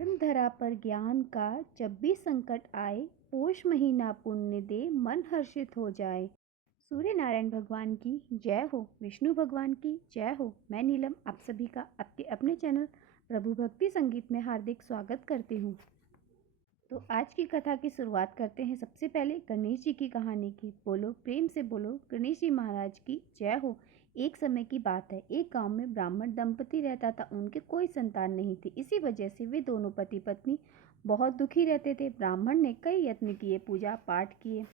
धर्म धरा पर ज्ञान का जब भी संकट आए, पोष महीना पुण्य दे मन हर्षित हो जाए। सूर्य नारायण भगवान की जय हो, विष्णु भगवान की जय हो। मैं नीलम आप सभी का आपके अपने चैनल प्रभु भक्ति संगीत में हार्दिक स्वागत करती हूँ। तो आज की कथा की शुरुआत करते हैं सबसे पहले गणेश जी की कहानी की। बोलो प्रेम से बोलो गणेश जी महाराज की जय हो। एक समय की बात है, एक गांव में ब्राह्मण दंपति रहता था। उनके कोई संतान नहीं थी। इसी वजह से वे दोनों पति पत्नी बहुत दुखी रहते थे। ब्राह्मण ने कई यत्न किए, पूजा पाठ किए,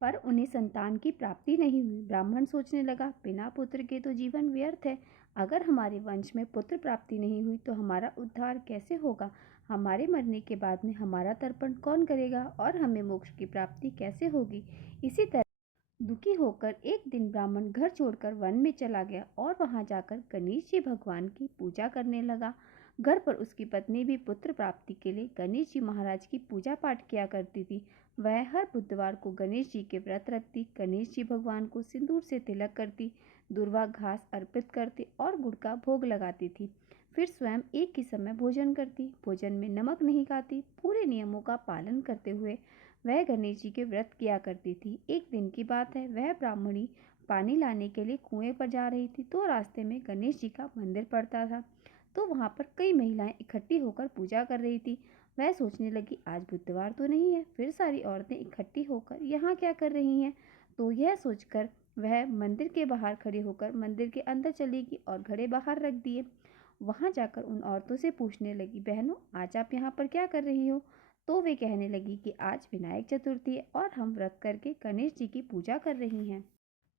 पर उन्हें संतान की प्राप्ति नहीं हुई। ब्राह्मण सोचने लगा, बिना पुत्र के तो जीवन व्यर्थ है। अगर हमारे वंश में पुत्र प्राप्ति नहीं हुई तो हमारा उद्धार कैसे होगा? हमारे मरने के बाद में हमारा तर्पण कौन करेगा और हमें मोक्ष की प्राप्ति कैसे होगी? इसी तरह दुखी होकर एक दिन ब्राह्मण घर छोड़कर वन में चला गया और वहां जाकर गणेश जी भगवान की पूजा करने लगा। घर पर उसकी पत्नी भी पुत्र प्राप्ति के लिए गणेश जी महाराज की पूजा पाठ किया करती थी। वह हर बुधवार को गणेश जी के व्रत रखती, गणेश जी भगवान को सिंदूर से तिलक करती, दूर्वा घास अर्पित करती और गुड़ का भोग लगाती थी। फिर स्वयं एक ही समय भोजन करती, भोजन में नमक नहीं खाती। पूरे नियमों का पालन करते हुए वह गणेश जी के व्रत किया करती थी। एक दिन की बात है, वह ब्राह्मणी पानी लाने के लिए कुएं पर जा रही थी तो रास्ते में गणेश जी का मंदिर पड़ता था। तो वहां पर कई महिलाएं इकट्ठी होकर पूजा कर रही थी। वह सोचने लगी, आज बुधवार तो नहीं है, फिर सारी औरतें इकट्ठी होकर यहाँ क्या कर रही हैं? तो यह सोचकर वह मंदिर के बाहर खड़ी होकर मंदिर के अंदर चली गई और घड़े बाहर रख दिए। वहां जाकर उन औरतों से पूछने लगी, बहनों आज आप यहाँ पर क्या कर रही हो? तो वे कहने लगी कि आज विनायक चतुर्थी है और हम व्रत करके गणेश जी की पूजा कर रही हैं।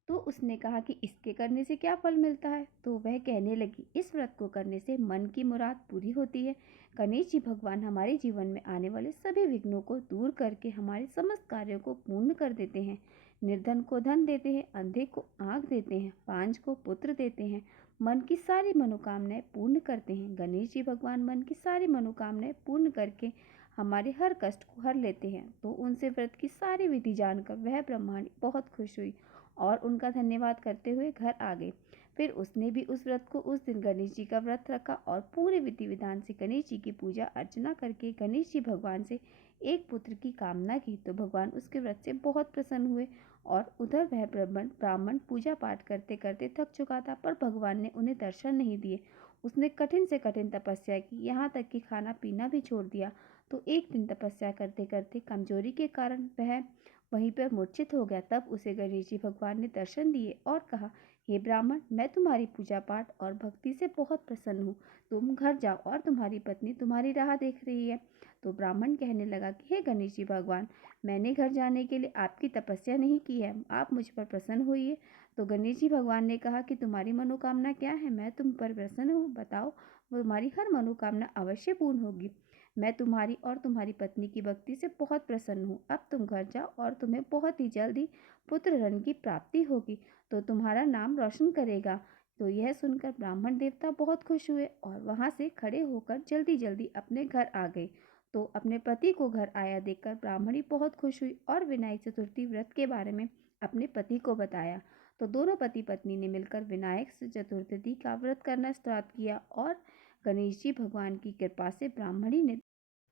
तो उसने कहा कि इसके करने से क्या फल मिलता है? तो वह कहने लगी, इस व्रत को करने से मन की मुराद पूरी होती है। गणेश जी भगवान हमारे जीवन में आने वाले सभी विघ्नों को दूर करके हमारे समस्त कार्यों को पूर्ण कर देते हैं। निर्धन को धन देते हैं, अंधे को आँख देते हैं, बांझ को पुत्र देते हैं, मन की सारी मनोकामनाएं पूर्ण करते हैं। गणेश जी भगवान मन की सारी मनोकामनाएं पूर्ण करके हमारे हर कष्ट को हर लेते हैं। तो उनसे व्रत की सारी विधि जानकर वह ब्रह्माणी बहुत खुश हुई और उनका धन्यवाद करते हुए घर आ गई। फिर उसने भी उस व्रत को उस दिन गणेश जी का व्रत रखा और पूरे विधि विधान से गणेश जी की पूजा अर्चना करके गणेश जी भगवान से एक पुत्र की कामना की। तो भगवान उसके व्रत से बहुत प्रसन्न हुए और उधर वह ब्राह्मण पूजा पाठ करते करते थक चुका था, पर भगवान ने उन्हें दर्शन नहीं दिए। उसने कठिन से कठिन तपस्या की, यहाँ तक कि खाना पीना भी छोड़ दिया। तो एक दिन तपस्या करते करते कमजोरी के कारण वह वहीं पर मूर्छित हो गया। तब उसे गणेश जी भगवान ने दर्शन दिए और कहा, हे ब्राह्मण, मैं तुम्हारी पूजा पाठ और भक्ति से बहुत प्रसन्न हूँ। तुम घर जाओ और तुम्हारी पत्नी तुम्हारी राह देख रही है। तो ब्राह्मण कहने लगा कि हे गणेश जी भगवान, मैंने घर जाने के लिए आपकी तपस्या नहीं की है, आप मुझ पर प्रसन्न होइए। तो गणेश जी भगवान ने कहा कि तुम्हारी मनोकामना क्या है? मैं तुम पर प्रसन्न हूँ, बताओ, वो तुम्हारी हर मनोकामना अवश्य पूर्ण होगी। मैं तुम्हारी और तुम्हारी पत्नी की भक्ति से बहुत प्रसन्न हूँ। अब तुम घर जाओ और तुम्हें बहुत ही जल्दी पुत्र रत्न की प्राप्ति होगी, तो तुम्हारा नाम रोशन करेगा। तो यह सुनकर ब्राह्मण देवता बहुत खुश हुए और वहां से खड़े होकर जल्दी जल्दी अपने घर आ गए। तो अपने पति को घर आया देखकर ब्राह्मणी बहुत खुश हुई और विनायक चतुर्थी व्रत के बारे में अपने पति को बताया। तो दोनों पति पत्नी ने मिलकर विनायक चतुर्थी का व्रत करना स्टार्ट किया और गणेश जी भगवान की कृपा से ब्राह्मणी ने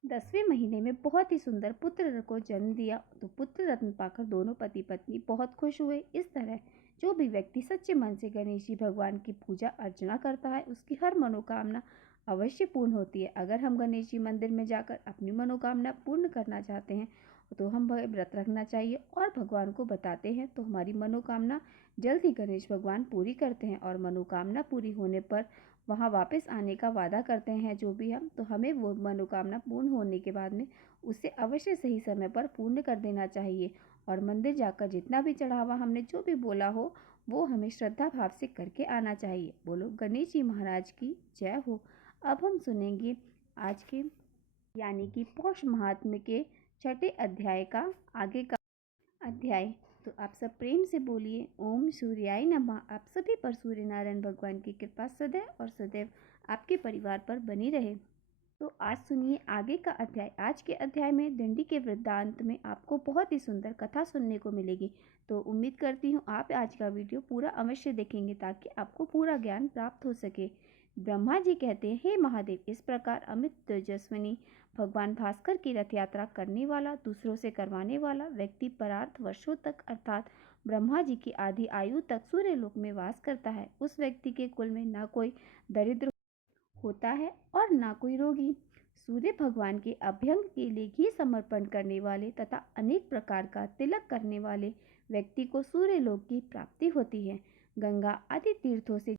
10वें महीने में बहुत ही सुंदर पुत्र को जन्म दिया। तो पुत्र रत्न पाकर दोनों पति पत्नी बहुत खुश हुए। इस तरह जो भी व्यक्ति सच्चे मन से गणेश जी भगवान की पूजा अर्चना करता है, उसकी हर मनोकामना अवश्य पूर्ण होती है। अगर हम गणेश जी मंदिर में जाकर अपनी मनोकामना पूर्ण करना चाहते हैं तो हम व्रत रखना चाहिए और भगवान को बताते हैं, तो हमारी मनोकामना जल्द ही गणेश भगवान पूरी करते हैं और मनोकामना पूरी होने पर वहाँ वापस आने का वादा करते हैं जो भी हम, तो हमें वो मनोकामना पूर्ण होने के बाद में उसे अवश्य सही समय पर पूर्ण कर देना चाहिए। और मंदिर जाकर जितना भी चढ़ावा हमने जो भी बोला हो वो हमें श्रद्धा भाव से करके आना चाहिए। बोलो गणेश जी महाराज की जय हो। अब हम सुनेंगे आज के यानी कि पौष महात्म्य के छठे अध्याय का आगे का अध्याय। तो आप सब प्रेम से बोलिए ओम सूर्याय नमः। आप सभी पर सूर्य नारायण भगवान की कृपा सदैव और सदैव आपके परिवार पर बनी रहे। तो आज सुनिए आगे का अध्याय। आज के अध्याय में दंडी के वृत्तांत में आपको बहुत ही सुंदर कथा सुनने को मिलेगी। तो उम्मीद करती हूँ आप आज का वीडियो पूरा अवश्य देखेंगे ताकि आपको पूरा ज्ञान प्राप्त हो सके। ब्रह्मा जी कहते हैं, हे महादेव, इस प्रकार अमित तेजस्विनी भगवान भास्कर की रथ यात्रा करने वाला, दूसरों से करवाने वाला व्यक्ति परार्थ वर्षों तक अर्थात ब्रह्मा जी की आधी आयु तक सूर्य लोक में वास करता है। उस व्यक्ति के कुल में न कोई दरिद्र होता है और ना कोई रोगी। सूर्य भगवान के अभ्यंग के लिए घी समर्पण करने वाले तथा अनेक प्रकार का तिलक करने वाले व्यक्ति को सूर्य लोक की प्राप्ति होती है। गंगा आदि तीर्थों से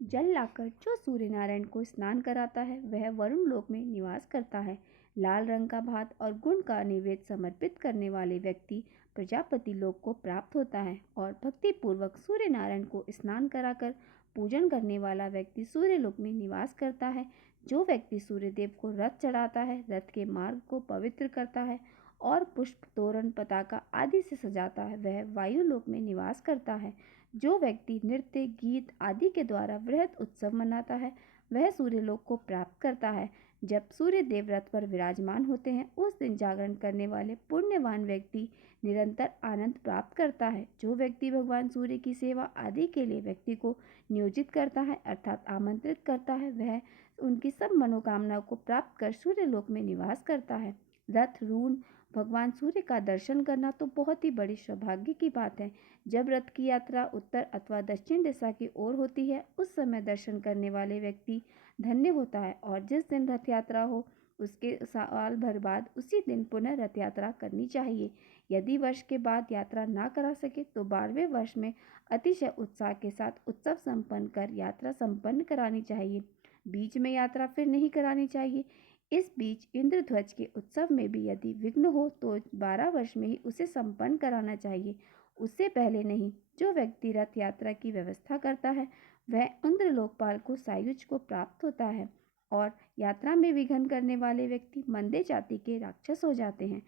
जल लाकर जो सूर्य नारायण को स्नान कराता है वह वरुण लोक में निवास करता है। लाल रंग का भात और गुण का नैवेद्य समर्पित करने वाले व्यक्ति प्रजापति लोक को प्राप्त होता है और भक्ति पूर्वक सूर्य नारायण को स्नान कराकर पूजन करने वाला व्यक्ति सूर्य लोक में निवास करता है। जो व्यक्ति सूर्य देव को रथ चढ़ाता है, रथ के मार्ग को पवित्र करता है और पुष्प तोरण पताका आदि से सजाता है, वह वायु लोक में निवास करता है। जो व्यक्ति नृत्य गीत आदि के द्वारा वृहद उत्सव मनाता है वह सूर्य लोक को प्राप्त करता है। जब सूर्य देव रथ पर विराजमान होते हैं उस दिन जागरण करने वाले पुण्यवान व्यक्ति निरंतर आनंद प्राप्त करता है। जो व्यक्ति भगवान सूर्य की सेवा आदि के लिए व्यक्ति को नियोजित करता है अर्थात आमंत्रित करता है, वह उनकी सब मनोकामनाओं को प्राप्त कर सूर्य लोक में निवास करता है। रथ रूढ़ भगवान सूर्य का दर्शन करना तो बहुत ही बड़ी सौभाग्य की बात है। जब रथ की यात्रा उत्तर अथवा दक्षिण दिशा की ओर होती है उस समय दर्शन करने वाले व्यक्ति धन्य होता है और जिस दिन रथ यात्रा हो उसके साल भर बाद उसी दिन पुनः रथ यात्रा करनी चाहिए। यदि वर्ष के बाद यात्रा ना करा सके तो 12वें वर्ष में अतिशय उत्साह के साथ उत्सव संपन्न कर यात्रा संपन्न करानी चाहिए। बीच में यात्रा फिर नहीं करानी चाहिए। इस बीच इंद्रध्वज के उत्सव में भी यदि विघ्न हो तो 12 वर्ष में ही उसे संपन्न कराना चाहिए, उससे पहले नहीं। जो व्यक्ति रथ यात्रा की व्यवस्था करता है वह इंद्र लोकपाल को सायुज को प्राप्त होता है और यात्रा में विघ्न करने वाले व्यक्ति मंदे जाति के राक्षस हो जाते हैं।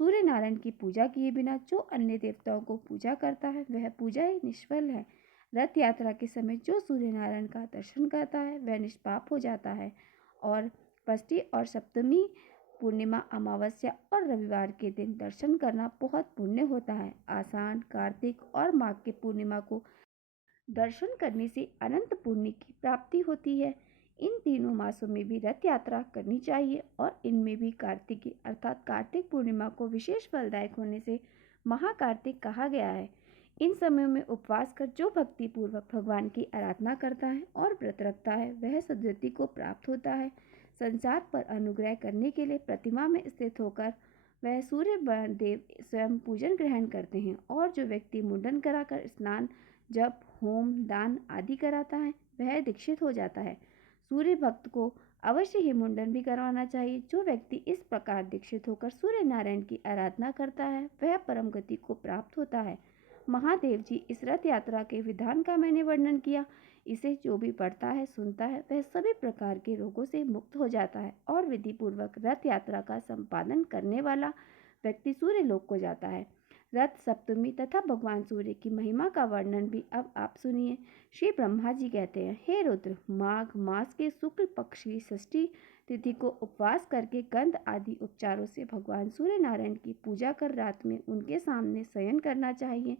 सूर्य नारायण की पूजा किए बिना जो अन्य देवताओं को पूजा करता है वह पूजा ही निष्फल है। रथ यात्रा के समय जो सूर्य नारायण का दर्शन करता है वह निष्पाप हो जाता है और षष्ठी और सप्तमी, पूर्णिमा, अमावस्या और रविवार के दिन दर्शन करना बहुत पुण्य होता है। आषाढ़, कार्तिक और माघ के पूर्णिमा को दर्शन करने से अनंत पुण्य की प्राप्ति होती है। इन तीनों मासों में भी रथ यात्रा करनी चाहिए और इनमें भी कार्तिकी अर्थात कार्तिक पूर्णिमा को विशेष फलदायक होने से महाकार्तिक कहा गया है। इन समयों में उपवास कर जो भक्ति पूर्वक भगवान की आराधना करता है और व्रत रखता है वह सद्गति को प्राप्त होता है। संसार पर अनुग्रह करने के लिए प्रतिमा में स्थित होकर वह सूर्य देव स्वयं पूजन ग्रहण करते हैं और जो व्यक्ति मुंडन कराकर स्नान जप होम दान आदि कराता है वह दीक्षित हो जाता है। सूर्य भक्त को अवश्य ही मुंडन भी करवाना चाहिए। जो व्यक्ति इस प्रकार दीक्षित होकर सूर्य नारायण की आराधना करता है वह परम गति को प्राप्त होता है। महादेव जी, इस रथ यात्रा के विधान का मैंने वर्णन किया। इसे जो भी पढ़ता है सुनता है वह सभी प्रकार के रोगों से मुक्त हो जाता है और विधि पूर्वक रथ यात्रा का संपादन करने वाला व्यक्ति सूर्य लोक को जाता है। रथ सप्तमी तथा भगवान सूर्य की महिमा का वर्णन भी अब आप सुनिए। श्री ब्रह्मा जी कहते हैं, हे रुद्र, माघ मास के शुक्ल पक्ष की षष्ठी तिथि को उपवास करके गंध आदि उपचारों से भगवान सूर्य नारायण की पूजा कर रात में उनके सामने शयन करना चाहिए।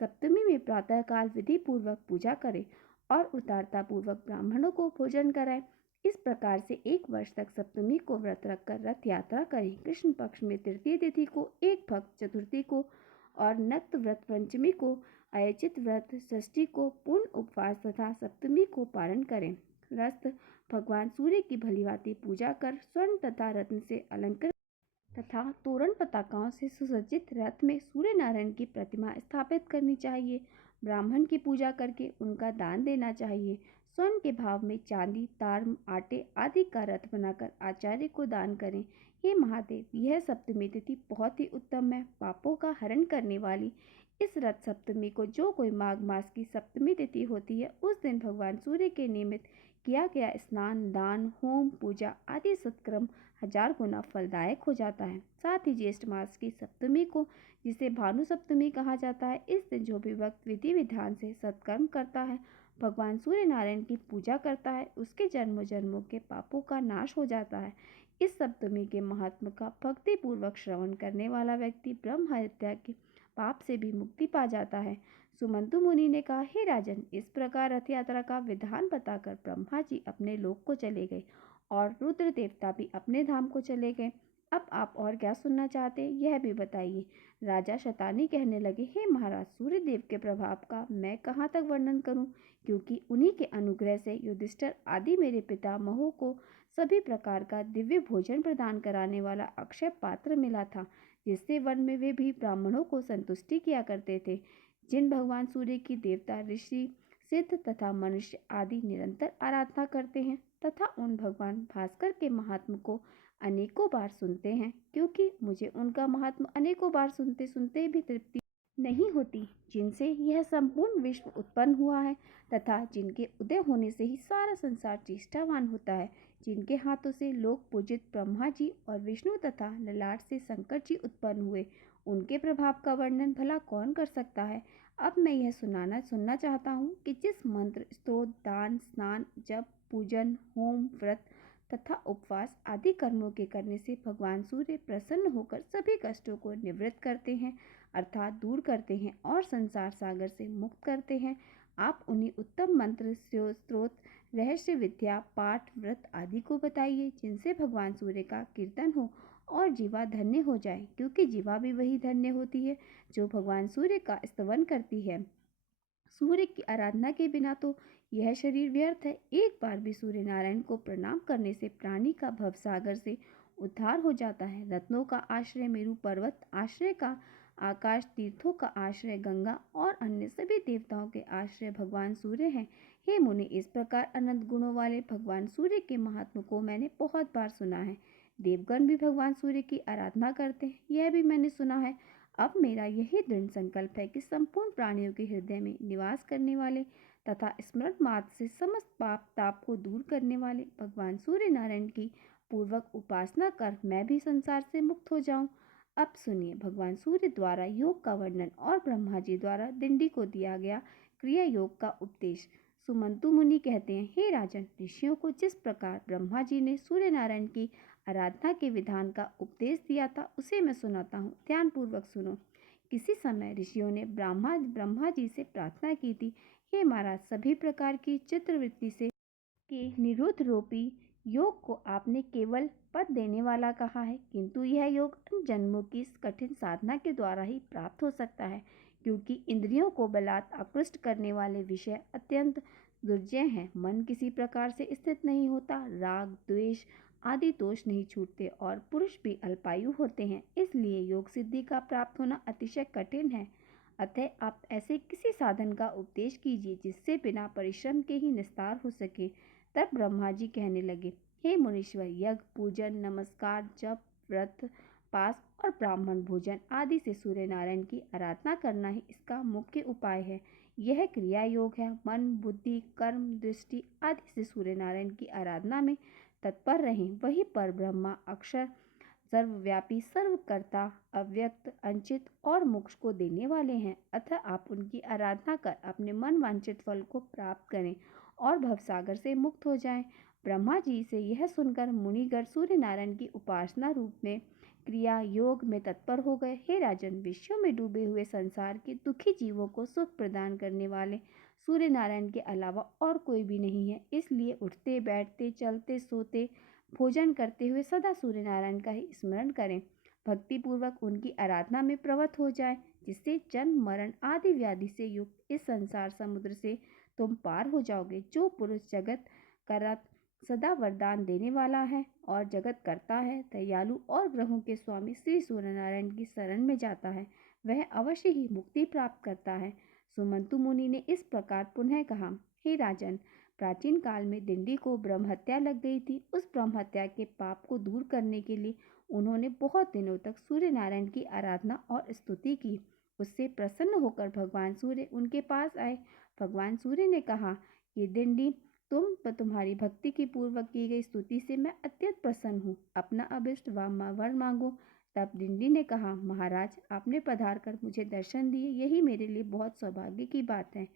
सप्तमी में प्रातःकाल विधि पूर्वक पूजा करें और उदारता पूर्वक ब्राह्मणों को भोजन कराएं। इस प्रकार से 1 वर्ष तक सप्तमी को व्रत रखकर रथ यात्रा करें। कृष्ण पक्ष में तृतीय तिथि को एक भक्त, चतुर्थी को और नक्त व्रत, पंचमी को आयोजित व्रत, षष्ठी को पूर्ण उपवास तथा सप्तमी को पारण करें। रथ भगवान सूर्य की भलीभांति पूजा कर स्वर्ण तथा रत्न से अलंकृत तथा तोरण पताकाओं से सुसज्जित रथ में सूर्य नारायण की प्रतिमा स्थापित करनी चाहिए। ब्राह्मण की पूजा करके उनका दान देना चाहिए। स्वर्ण के भाव में चांदी, तार, आटे आदि का रथ बनाकर आचार्य को दान करें। हे महादेव, यह सप्तमी तिथि बहुत ही उत्तम है। पापों का हरण करने वाली इस रथ सप्तमी को जो कोई माघ मास की सप्तमी तिथि होती है उस दिन भगवान सूर्य के निमित्त किया गया स्नान, दान, होम, पूजा आदि सत्कर्म 1000 गुना फलदायक हो जाता है। साथ ही ज्येष्ठ मास की सप्तमी को, जिसे भानु सप्तमी कहा जाता है, इस दिन जो भी भक्त विधि विधान से सत्कर्म करता है, भगवान सूर्य नारायण की पूजा करता है, उसके जन्मों जन्मों के पापों का नाश हो जाता है। इस सप्तमी के महात्म का भक्ति पूर्वक श्रवण करने वाला व्यक्ति ब्रह्म हत्या के पाप से भी मुक्ति पा जाता है। सुमंतु मुनि ने कहा, हे राजन, इस प्रकार रथ यात्रा का विधान बताकर ब्रह्मा जी अपने लोक को चले गए और रुद्र देवता भी अपने धाम को चले गए। अब आप और क्या सुनना चाहते हैं, यह भी बताइए। राजा शतानी कहने लगे, हे महाराज, सूर्य देव के प्रभाव का मैं कहाँ तक वर्णन करूं, क्योंकि उन्हीं के अनुग्रह से युधिष्ठिर आदि मेरे पितामहों को सभी प्रकार का दिव्य भोजन प्रदान कराने वाला अक्षय पात्र मिला था, जिससे वन में वे भी ब्राह्मणों को संतुष्टि किया करते थे। जिन भगवान सूर्य की देवता, ऋषि, सिद्ध तथा मनुष्य आदि निरंतर आराधना करते हैं तथा उन भगवान भास्कर के महात्म को अनेकों बार सुनते हैं, क्योंकि मुझे उनका महात्म अनेकों बार सुनते सुनते भी तृप्ति नहीं होती, जिनसे यह संपूर्ण विश्व उत्पन्न हुआ है तथा जिनके उदय होने से ही सारा संसार चेष्टावान होता है, जिनके हाथों से लोक पूजित ब्रह्मा जी और विष्णु तथा ललाट से शंकर जी उत्पन्न हुए, उनके प्रभाव का वर्णन भला कौन कर सकता है। अब मैं यह सुनना चाहता हूँ कि जिस मंत्र, स्तोत्र, दान, स्नान, जप, पूजन, होम, व्रत तथा उपवास आदि कर्मों के करने से भगवान सूर्य प्रसन्न होकर सभी कष्टों को निवृत्त करते हैं, अर्थात दूर करते हैं और संसार सागर से मुक्त करते हैं, आप उन्हीं उत्तम मंत्र, स्त्रोत, रहस्य विद्या, पाठ, व्रत आदि को बताइए, जिनसे भगवान सूर्य का कीर्तन हो और जीवा धन्य हो जाए, क्योंकि जीवा भी वही धन्य होती है जो भगवान सूर्य का स्तवन करती है। सूर्य की आराधना के बिना तो यह शरीर व्यर्थ है। एक बार भी सूर्य नारायण को प्रणाम करने से प्राणी का भवसागर से उद्धार हो जाता है। रत्नों का आश्रय मेरु पर्वत, आश्रय का आकाश, तीर्थों का आश्रय गंगा और अन्य सभी देवताओं के आश्रय भगवान सूर्य हैं। हे मुनि, इस प्रकार अनंत गुणों वाले भगवान सूर्य के महात्म को मैंने बहुत बार सुना है। देवगण भी भगवान सूर्य की आराधना करते हैं, यह भी मैंने सुना है। अब मेरा यही दृढ़ संकल्प है कि संपूर्ण प्राणियों के हृदय में निवास करने वाले तथा स्मरण मात्र से समस्त पाप ताप को दूर करने वाले भगवान सूर्य नारायण की पूर्वक उपासना कर मैं भी संसार से मुक्त हो जाऊं। अब सुनिए भगवान सूर्य द्वारा योग का वर्णन और ब्रह्मा जी द्वारा दिंडी को दिया गया क्रिया योग का उपदेश। सुमंतु मुनि कहते हैं, हे राजन, ऋषियों को जिस प्रकार ब्रह्मा जी ने सूर्य नारायण की आराधना के विधान का उपदेश दिया था, उसे मैं सुनाता हूँ, ध्यानपूर्वक सुनो। किसी समय ऋषियों ने ब्रह्मा जी से प्रार्थना की थी, हे महाराज, सभी प्रकार की चित्रवृत्ति से के निरुद्ध रूपी योग को आपने केवल पद देने वाला कहा है, किंतु यह योग अन्य जन्मों की कठिन साधना के द्वारा ही प्राप्त हो सकता है, क्योंकि इंद्रियों को बलात् आकृष्ट करने वाले विषय अत्यंत दुर्जय हैं। मन किसी प्रकार से स्थिर नहीं होता, राग, द्वेष आदि दोष नहीं छूटते और पुरुष भी अल्पायु होते हैं, इसलिए योग सिद्धि का प्राप्त होना अतिशय कठिन है। अतः आप ऐसे किसी साधन का उपदेश कीजिए जिससे बिना परिश्रम के ही निस्तार हो सके। तब ब्रह्मा जी कहने लगे, हे मुनीश्वर, यज्ञ, पूजन, नमस्कार, जप, व्रत, पास और ब्राह्मण भोजन आदि से सूर्य नारायण की आराधना करना ही इसका मुख्य उपाय है। यह क्रिया योग है। मन, बुद्धि, कर्म, दृष्टि आदि से सूर्य नारायण की आराधना में तत्पर रहें। वही पर ब्रह्मा, अक्षर, सर्वव्यापी, सर्वकर्ता, अव्यक्त, अंचित और मोक्ष को देने वाले हैं। अतः आप उनकी आराधना कर अपने मन वांछित फल को प्राप्त करें और भवसागर से मुक्त हो जाएं। ब्रह्मा जी से यह सुनकर मुनिगण सूर्य नारायण की उपासना रूप में क्रिया योग में तत्पर हो गए। हे राजन, विश्व में डूबे हुए संसार के दुखी जीवों को सुख प्रदान करने वाले सूर्य नारायण के अलावा और कोई भी नहीं है, इसलिए उठते बैठते चलते सोते भोजन करते हुए सदा सूर्य नारायण का ही स्मरण करें। भक्ति पूर्वक उनकी आराधना में प्रवृत्त हो जाए, जिससे जन्म मरण आदि व्याधि से युक्त इस संसार समुद्र से तुम पार हो जाओगे। जो पुरुष जगत करत सदा वरदान देने वाला है और जगत करता है, दयालु और ग्रहों के स्वामी श्री सूर्य नारायण की शरण में जाता है, वह अवश्य ही मुक्ति प्राप्त करता है। सुमंतु मुनि ने इस प्रकार पुनः कहा, हे राजन, प्राचीन काल में दिंडी को ब्रह्म हत्या लग गई थी। उस ब्रह्म हत्या के पाप को दूर करने के लिए उन्होंने बहुत दिनों तक सूर्य नारायण की आराधना और स्तुति की। उससे प्रसन्न होकर भगवान सूर्य उनके पास आए। भगवान सूर्य ने कहा कि दिंडी, तुम्हारी भक्ति की पूर्वक की गई स्तुति से मैं अत्यंत प्रसन्न हूँ। अपना अभिष्ट वर मांगो। तब दिंडी ने कहा, महाराज, आपने पधार कर मुझे दर्शन दिए, यही मेरे लिए बहुत सौभाग्य की बात है।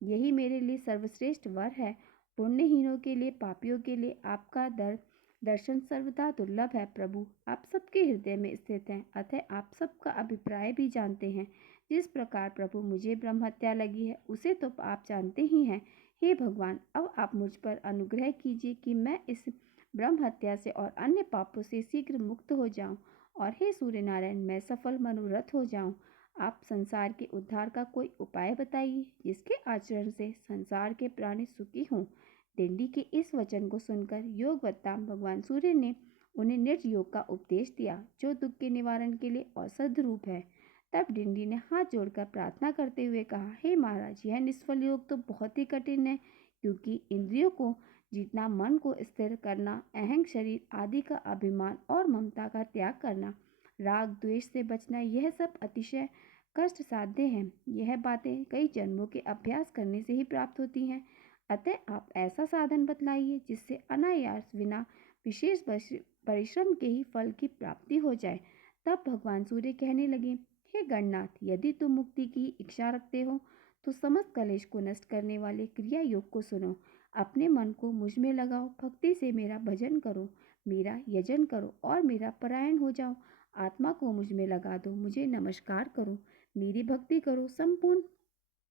यही मेरे लिए सर्वश्रेष्ठ वर है। पुण्यहीनों के लिए, पापियों के लिए आपका दर दर्शन सर्वदा दुर्लभ है प्रभु, आप सबके हृदय में स्थित हैं, अतः आप सबका अभिप्राय भी जानते हैं। जिस प्रकार प्रभु मुझे ब्रह्म हत्या लगी है उसे तो आप जानते ही हैं। हे भगवान, अब आप मुझ पर अनुग्रह कीजिए कि मैं इस ब्रह्म हत्या से और अन्य पापों से शीघ्र मुक्त हो जाऊं, और हे सूर्य नारायण, मैं सफल मनोरथ हो जाऊं। आप संसार के उद्धार का कोई उपाय बताइए जिसके आचरण से संसार के प्राणी सुखी हों। दिंडी के इस वचन को सुनकर योगवत्ता भगवान सूर्य ने उन्हें निर्ज योग का उपदेश दिया, जो दुख के निवारण के लिए औषध रूप है। तब डिंडी ने हाथ जोड़कर प्रार्थना करते हुए कहा, हे महाराज, यह निष्फल योग तो बहुत ही कठिन है, क्योंकि इंद्रियों को जीतना, मन को स्थिर करना, अहंग शरीर आदि का अभिमान और ममता का त्याग करना, राग द्वेष से बचना, यह सब अतिशय कष्ट साध्य है। यह बातें कई जन्मों के अभ्यास करने से ही प्राप्त होती हैं। अतः आप ऐसा साधन बतलाइए जिससे अनायास बिना विशेष परिश्रम के ही फल की प्राप्ति हो जाए। तब भगवान सूर्य कहने लगे, हे गणनाथ, यदि तुम मुक्ति की इच्छा रखते हो तो समस्त कलेश को नष्ट करने वाले क्रिया योग को सुनो। अपने मन को मुझ में लगाओ, भक्ति से मेरा भजन करो, मेरा यजन करो और मेरा परायण हो जाओ। आत्मा को मुझ में लगा दो, मुझे नमस्कार करो, मेरी भक्ति करो। संपूर्ण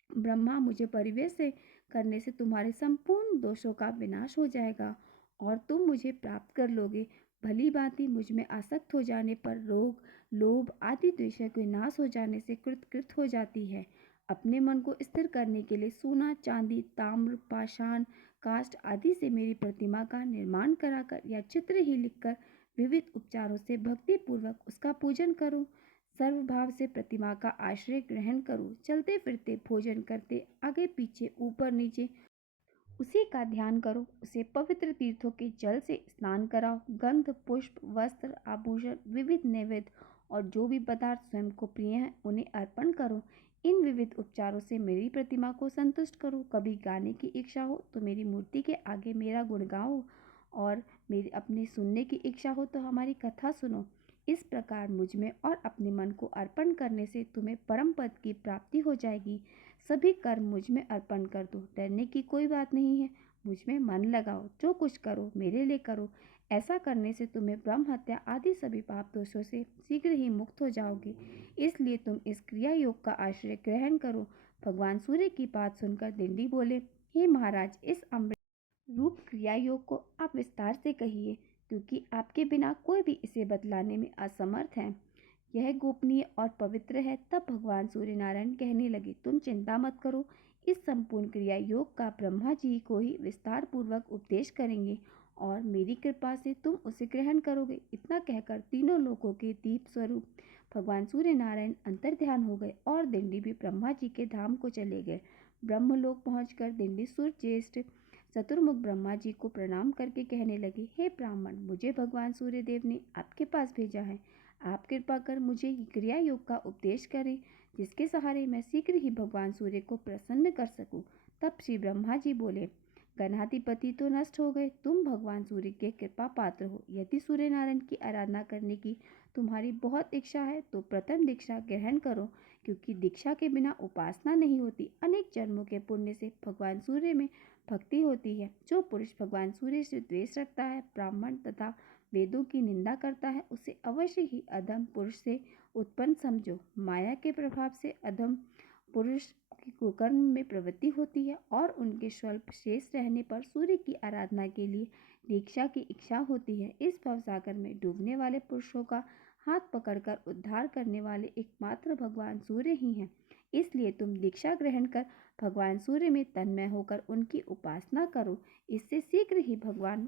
ब्रह्मा मुझे परिवेश से करने से तुम्हारे संपूर्ण दोषों का विनाश हो जाएगा और तुम मुझे प्राप्त कर लोगे। भली भांति मुझ में आसक्त हो जाने पर रोग, लोभ आदि द्वेषों के नाश हो जाने से कृत हो जाती है। अपने मन को स्थिर करने के लिए सोना, चांदी, ताम्र, पाषाण, काष्ठ आदि से मेरी प्रतिमा का निर्माण कराकर या चित्र ही लिखकर विविध उपचारों से भक्ति पूर्वक उसका पूजन करो। सर्वभाव से प्रतिमा का आश्रय ग्रहण करो। चलते फिरते, भोजन करते, आगे पीछे, ऊपर नीचे उसी का ध्यान करो। उसे पवित्र तीर्थों के जल से स्नान कराओ। गंध, पुष्प, वस्त्र, आभूषण, विविध नैवेद्य और जो भी पदार्थ स्वयं को प्रिय हैं उन्हें अर्पण करो। इन विविध उपचारों से मेरी प्रतिमा को संतुष्ट करो। कभी गाने की इच्छा हो तो मेरी मूर्ति के आगे मेरा गुण गाओ, और मेरी अपनी सुनने की इच्छा हो तो हमारी कथा सुनो। इस प्रकार मुझ में और अपने मन को अर्पण करने से तुम्हें परम पद की प्राप्ति हो जाएगी। सभी कर्म मुझ में अर्पण कर दो, डरने की कोई बात नहीं है। मुझ में मन लगाओ, जो कुछ करो मेरे लिए करो। ऐसा करने से तुम्हें ब्रह्म हत्या आदि सभी पाप दोषों से शीघ्र ही मुक्त हो जाओगे। इसलिए तुम इस क्रिया योग का आश्रय ग्रहण करो। भगवान सूर्य की बात सुनकर दिंडी बोले, हे महाराज, इस अमृत रूप क्रिया योग को आप विस्तार से कहिए, क्योंकि आपके बिना कोई भी इसे बतलाने में असमर्थ है। यह गोपनीय और पवित्र है। तब भगवान सूर्य नारायण कहने लगे, तुम चिंता मत करो, इस संपूर्ण क्रिया योग का ब्रह्मा जी को ही विस्तार पूर्वक उपदेश करेंगे और मेरी कृपा से तुम उसे ग्रहण करोगे। इतना कहकर तीनों लोकों के दीप स्वरूप भगवान सूर्य नारायण अंतर्ध्यान हो गए और दिंडी भी ब्रह्मा जी के धाम को चले गए। ब्रह्मलोक पहुंचकर दिंडी सूर्य ज्येष्ठ चतुर्मुख ब्रह्मा जी को प्रणाम करके कहने लगे, हे ब्राह्मण, मुझे भगवान सूर्यदेव ने आपके पास भेजा है। आप कृपा कर मुझे क्रिया योग का उपदेश करें, जिसके सहारे मैं शीघ्र ही भगवान सूर्य को प्रसन्न कर सकूं। तब श्री ब्रह्मा जी बोले, गणाधिपति तो नष्ट हो गए, तुम भगवान सूर्य के कृपा पात्र हो। यदि सूर्य नारायण की आराधना करने की तुम्हारी बहुत इच्छा है तो प्रथम दीक्षा ग्रहण करो, क्योंकि दीक्षा के बिना उपासना नहीं होती। अनेक जन्मों के पुण्य से भगवान सूर्य में भक्ति होती है। जो पुरुष भगवान सूर्य से द्वेष रखता है, ब्राह्मण तथा वेदों की निंदा करता है, उसे अवश्य ही अधम पुरुष से उत्पन्न समझो। माया के प्रभाव से अधम पुरुष की कुकर्म में प्रवृत्ति होती है और उनके स्वल्प शेष रहने पर सूर्य की आराधना के लिए दीक्षा की इच्छा होती है। इस भवसागर में डूबने वाले पुरुषों का हाथ पकड़कर उद्धार करने वाले एकमात्र भगवान सूर्य ही हैं। इसलिए तुम दीक्षा ग्रहण कर भगवान सूर्य में तन्मय होकर उनकी उपासना करो। इससे शीघ्र ही भगवान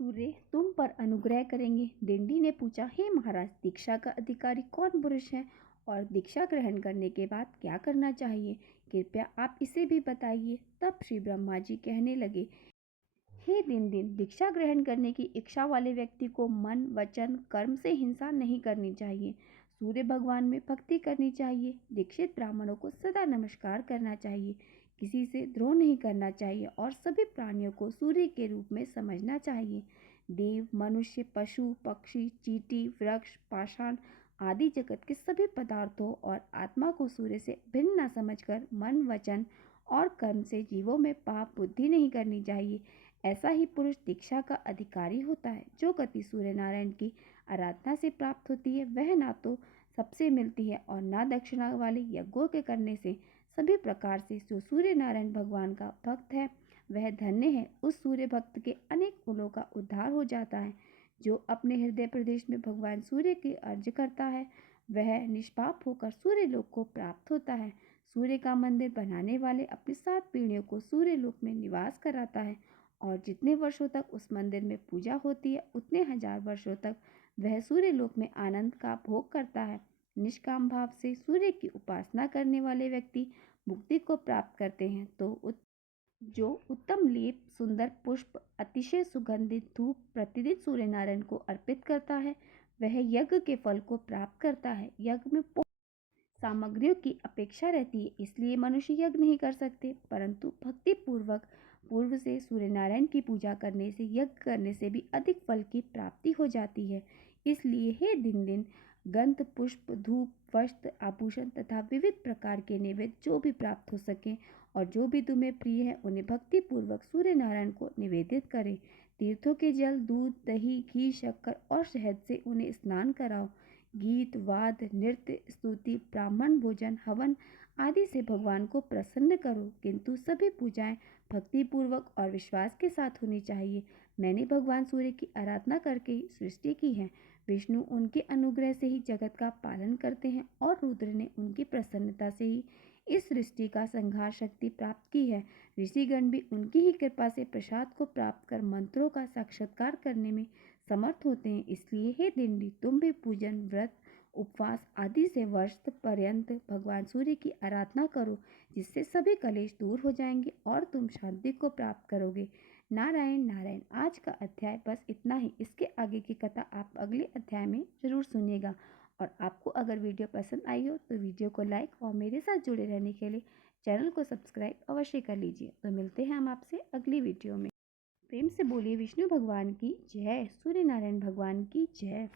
सूर्य तुम पर अनुग्रह करेंगे। दिंडी ने पूछा, हे महाराज, दीक्षा का अधिकारी कौन पुरुष है और दीक्षा ग्रहण करने के बाद क्या करना चाहिए? कृपया आप इसे भी बताइए। तब श्री ब्रह्मा जी कहने लगे, हे दिन दीक्षा ग्रहण करने की इच्छा वाले व्यक्ति को मन, वचन, कर्म से हिंसा नहीं करनी चाहिए। सूर्य भगवान में भक्ति करनी चाहिए। दीक्षित ब्राह्मणों को सदा नमस्कार करना चाहिए, किसी से द्रोह नहीं करना चाहिए और सभी प्राणियों को सूर्य के रूप में समझना चाहिए। देव, मनुष्य, पशु, पक्षी, चींटी, वृक्ष, पाषाण आदि जगत के सभी पदार्थों और आत्मा को सूर्य से भिन्न न समझकर मन, वचन और कर्म से जीवों में पाप बुद्धि नहीं करनी चाहिए। ऐसा ही पुरुष दीक्षा का अधिकारी होता है। जो गति सूर्य नारायण की आराधना से प्राप्त होती है वह ना तो सबसे मिलती है और ना दक्षिणा वाले यज्ञों के करने से। सभी प्रकार से जो सूर्य नारायण भगवान का भक्त है वह धन्य है। उस सूर्य भक्त के अनेक कुलों का उद्धार हो जाता है। जो अपने हृदय प्रदेश में भगवान सूर्य की अर्ज करता है वह निष्पाप होकर सूर्य लोक को प्राप्त होता है। सूर्य का मंदिर बनाने वाले अपनी 7 पीढ़ियों को सूर्य लोक में निवास कराता है और जितने वर्षों तक उस मंदिर में पूजा होती है उतने हजार वर्षों तक वह सूर्य लोक में आनंद का भोग करता है। निष्काम भाव से सूर्य की उपासना करने वाले व्यक्ति मुक्ति को प्राप्त करते हैं। तो जो उत्तम लेप, सुंदर पुष्प, अतिशय सुगंधित धूप प्रतिदिन सूर्य नारायण को अर्पित करता है वह यज्ञ के फल को प्राप्त करता है। यज्ञ में सामग्रियों की अपेक्षा रहती है, इसलिए मनुष्य यज्ञ नहीं कर सकते, परंतु भक्ति पूर्वक पूर्व से सूर्य नारायण की पूजा करने से यज्ञ करने से भी अधिक फल की प्राप्ति हो जाती है। इसलिए हे दिन दिन गंध, पुष्प, धूप, वस्त्र, आभूषण तथा विविध प्रकार के नैवेद्य जो भी प्राप्त हो सके और जो भी तुम्हें प्रिय है उन्हें भक्ति पूर्वक सूर्य नारायण को निवेदित करें। तीर्थों के जल, दूध, दही, घी, शक्कर और शहद से उन्हें स्नान कराओ। गीत, वाद, नृत्य, स्तुति, ब्राह्मण भोजन, हवन आदि से भगवान को प्रसन्न करो, किंतु सभी पूजाएं भक्ति पूर्वक और विश्वास के साथ होनी चाहिए। मैंने भगवान सूर्य की आराधना करके ही सृष्टि की है। विष्णु उनके अनुग्रह से ही जगत का पालन करते हैं और रुद्र ने उनकी प्रसन्नता से ही इस सृष्टि का संहार शक्ति प्राप्त की है। ऋषिगण भी उनकी ही कृपा से प्रसाद को प्राप्त कर मंत्रों का साक्षात्कार करने में समर्थ होते हैं। इसलिए हे दिंडी, तुम भी पूजन, व्रत, उपवास आदि से वर्ष पर्यंत भगवान सूर्य की आराधना करो, जिससे सभी कलेश दूर हो जाएंगे और तुम शांति को प्राप्त करोगे। नारायण नारायण। आज का अध्याय बस इतना ही। इसके आगे की कथा आप अगले अध्याय में जरूर सुनिएगा। और आपको अगर वीडियो पसंद आई हो तो वीडियो को लाइक और मेरे साथ जुड़े रहने के लिए चैनल को सब्सक्राइब अवश्य कर लीजिए। तो मिलते हैं हम आपसे अगली वीडियो में। प्रेम से बोलिए विष्णु भगवान की जय, सूर्य नारायण भगवान की जय।